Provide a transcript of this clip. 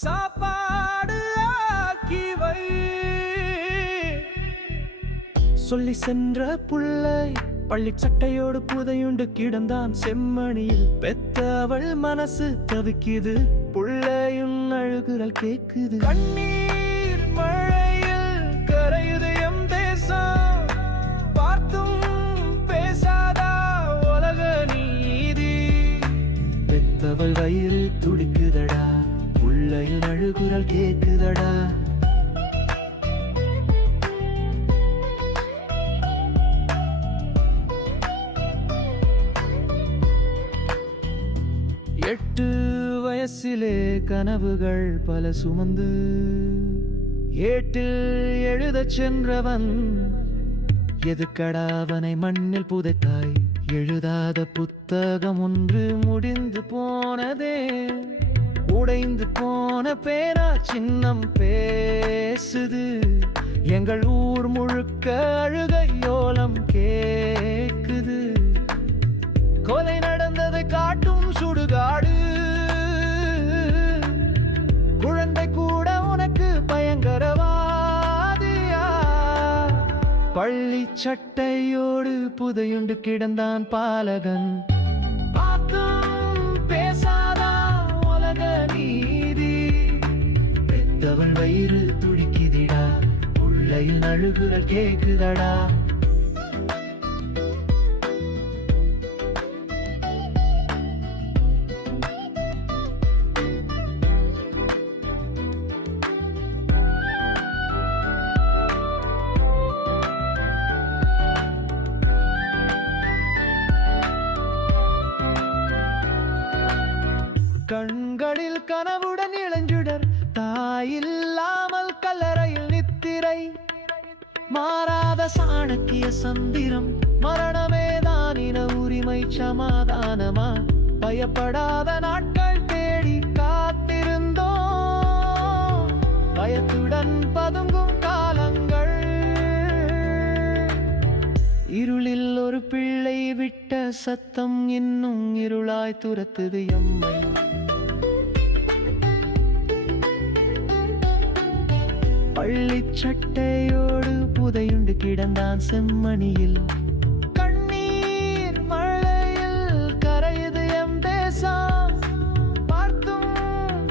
சாப்பாடு ஆக்கிவை. சொல்லி சென்ற புள்ளை பள்ளி சட்டையோடு புதையுண்டு கிடந்தான் செம்மணியில். பெத்த அவள் மனசு தவிக்குது, புள்ளையும் அழுகுறல் கேக்குது. கண்ணீர் மழையில் கரையுது எம் தேசம், பார்த்தும் பேசாதா உலக நீதி. பெத்தவள் வயிறு துடிக்குதடா, புள்ளையும் அழுகுறல் கேக்குதடா. எட்டு வயசிலே கனவுகள் பல சுமந்து ஏட்டில் எழுதச் சென்றவன், எதுக்கடா அவனை மண்ணில் புதைத்தாய்? எழுதாத புத்தகம் ஒன்று முடிந்து போனதே. உடைந்து போன பேனா சின்னம் பேசுது, எங்கள் ஊர் முழுக்க அழுகையோலம் கேக்குது. கொலை நடந்ததை காட்டும் சுடுகாடு, குழந்தை கூட உனக்கு பயங்கரவாதியா? பள்ளி சட்டையோடு புதையுண்டு கிடந்தான் பாலகன், பார்த்தும் பேசாதா உலக நீதி. பெத்தவள் வயிறு துடிக்குதிடா, உள்ளையில் அழுகுறல் கேக்குதடா. கண்களில் கனவுடன் இளஞ்சுடர், தாயில்லாமல் கல்லறையில் நித்திரை. மாறாத சாணக்கிய சந்திரம், மரணமேதான் இன உரிமை சமாதானமா? பயப்படாத நாட்கள் தேடி காத்திருந்தோம், பயத்துடன் பதுங்கும் காலங்கள். இருளில் ஒரு பிள்ளை விட்ட சத்தம் இன்னும் இருளாய் துரத்துது எம்மை. பள்ளி சட்டையோடு புதையுண்டு கிடந்தான் செம்மணியில்.